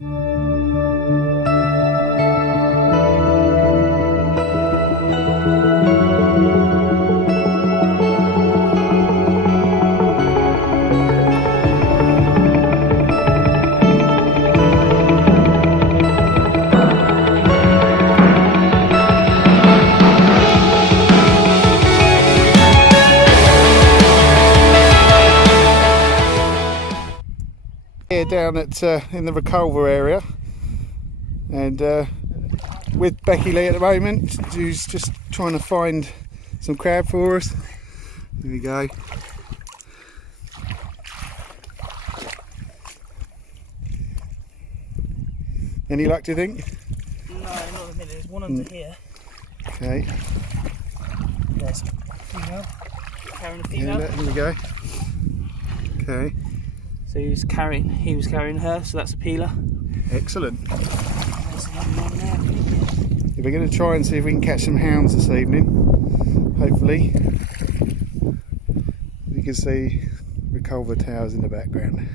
Here down at in the Reculver area, and with Becky Lee at the moment, who's just trying to find some crab for us. Here we go. Any luck, do you think? No, not at the minute. There's one under here. Okay. There's a female. Carrying a female. Yeah, here we go. Okay. So he was carrying her, so that's a peeler. Excellent. There's another one there. We're going to try and see if we can catch some hounds this evening. Hopefully. You can see Reculver towers in the background.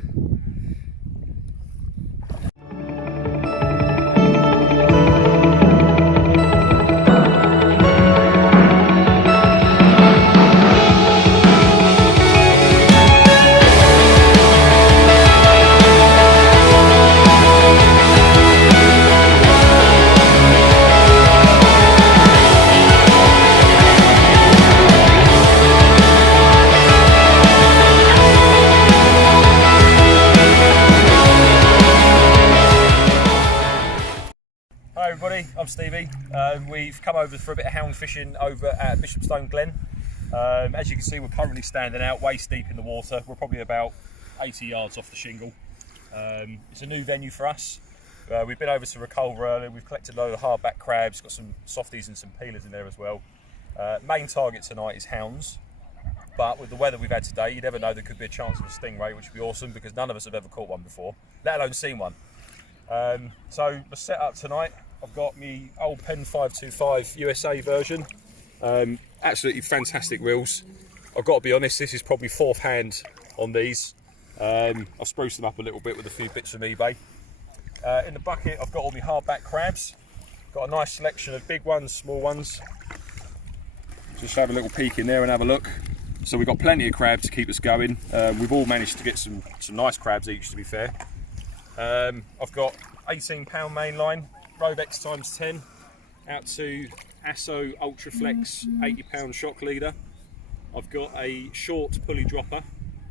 Hi everybody, I'm Stevie. We've come over for a bit of hound fishing over at Bishopstone Glen. As you can see, we're currently standing out waist deep in the water. We're probably about 80 yards off the shingle. It's a new venue for us. We've been over to Reculver earlier. We've collected a load of hardback crabs, got some softies and some peelers in there as well. Main target tonight is hounds, but with the weather we've had today, you never know, there could be a chance of a stingray, which would be awesome because none of us have ever caught one before, let alone seen one. So the setup tonight, I've got my old Pen 525 USA version. Absolutely fantastic reels. I've got to be honest, this is probably fourth hand on these. I've spruced them up a little bit with a few bits from eBay. In the bucket, I've got all my hardback crabs. Got a nice selection of big ones, small ones. Just have a little peek in there and have a look. So we've got plenty of crab to keep us going. We've all managed to get some nice crabs each, to be fair. I've got 18-pound mainline, Robex times 10, out to Asso Ultraflex 80-pound shock leader. I've got a short pulley dropper,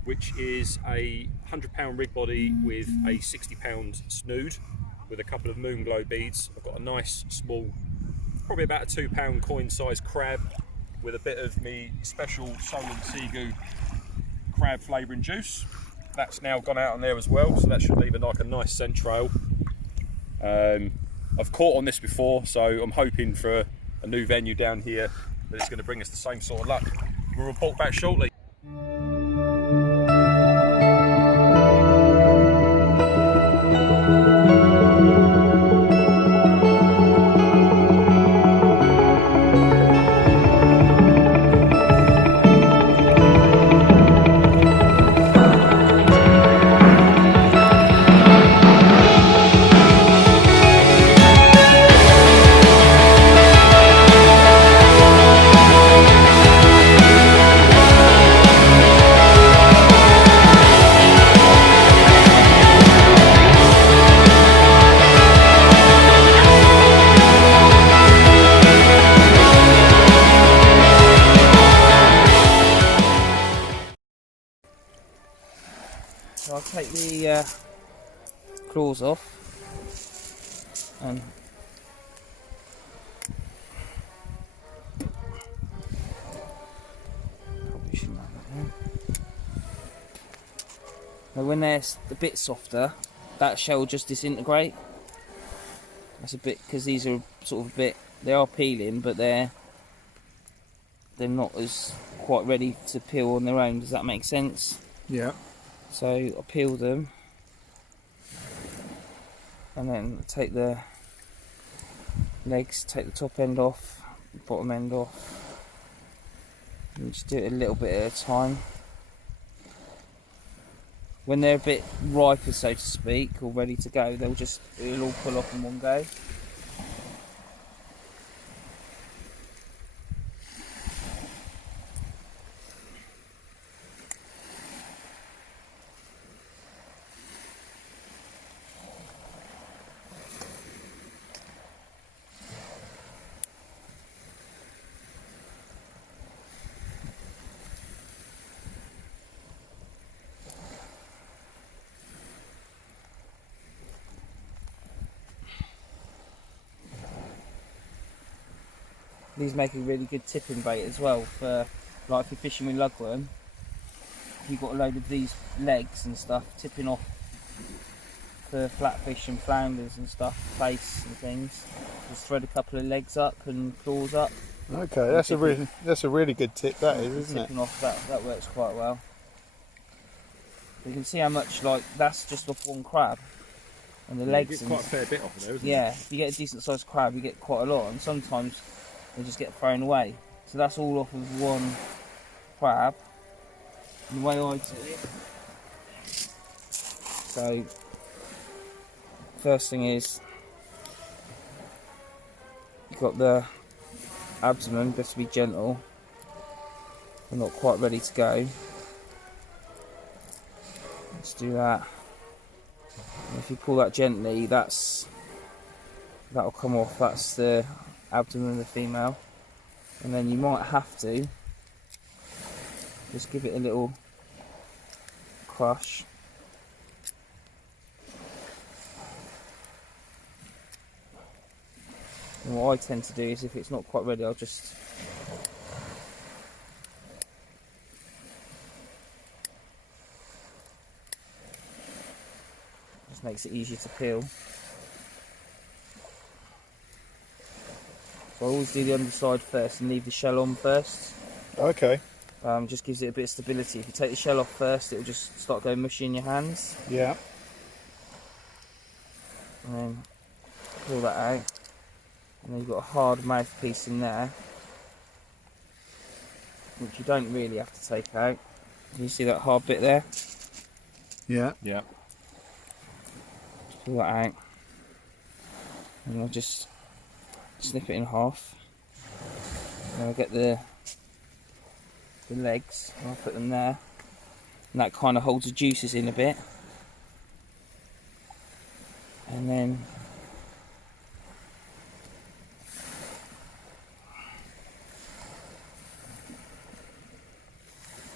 which is a 100-pound rig body with a 60-pound snood with a couple of moon glow beads. I've got a nice small, probably about a 2-pound coin-sized crab with a bit of me special Solent Seagoo crab flavouring juice. That's now gone out on there as well, so that should leave like a nice scent trail. I've caught on this before, so I'm hoping for a new venue down here that it's going to bring us the same sort of luck. We'll report back shortly. So I'll take the claws off and probably shouldn't have that there. Now when they're a bit softer, that shell will just disintegrate. That's a bit, because these are sort of a bit, they are peeling, but they're not as quite ready to peel on their own. Does that make sense? Yeah. So I'll peel them and then take the legs, take the top end off, bottom end off, and just do it a little bit at a time. when they're a bit riper, so to speak, or ready to go, it'll all pull off in one go. These make a really good tipping bait as well for, like, if you're fishing with lugworm. You've got a load of these legs and stuff tipping off for flatfish and flounders and stuff, face and things. Just thread a couple of legs up and claws up. Okay, that's a really good tip, that is, isn't it? Tipping off, that works quite well. You can see how much, like, that's just off one crab. And the legs. You get quite a fair bit off of there, isn't yeah, if you get a decent sized crab, you get quite a lot, and sometimes they just get thrown away. So that's all off of one crab. And the way I do it. So, first thing is, you've got the abdomen, best to be gentle. They're not quite ready to go. Let's do that. And if you pull that gently, that'll come off. That's the abdomen of the female. And then you might have to just give it a little crush. And what I tend to do is, if it's not quite ready, I'll just makes it easier to peel. So I always do the underside first and leave the shell on first. Okay. Just gives it a bit of stability. If you take the shell off first, it'll just start going mushy in your hands. Yeah. And then pull that out. And then you've got a hard mouthpiece in there, which you don't really have to take out. Can you see that hard bit there? Yeah. Yeah. Pull that out. And I'll just snip it in half. And I'll get the legs and I'll put them there. And that kind of holds the juices in a bit. And then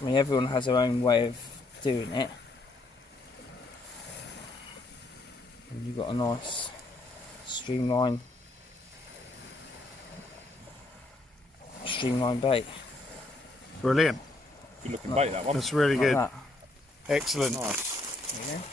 I mean, everyone has their own way of doing it. And you've got a nice streamline bait. Brilliant. Good looking bait, that one. That's really Like good. that. Excellent. Nice. There you go.